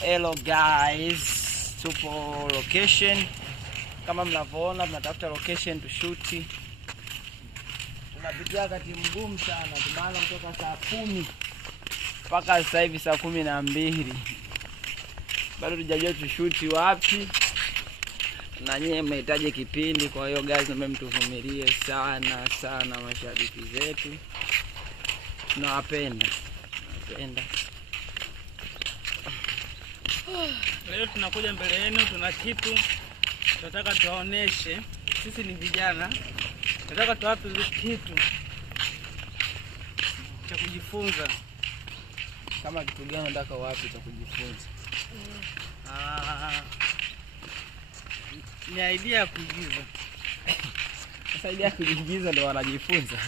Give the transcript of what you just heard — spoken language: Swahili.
Hello guys, tupo location kama mnavyoona, tunatafuta location tushuti. Tunapitia wakati mgumu sana, tumeanza kutoka saa 10 mpaka sasa hivi saa 12. Bado tujajua tushuti wapi, na nyinyi mnahitaji kipindi. Kwa hiyo guys, naomba mtuvumilie sana sana, mashabiki zetu tunawapenda. Leo tunakuja mbele yenu, tuna kitu tunataka tuwaoneshe. Sisi ni vijana, tunataka tuwape kitu cha kujifunza. Kama kitu gani unataka wapi cha kujifunza? Ni idea ya kuigiza. Sasa idea ya kuigiza ndio wanajifunza.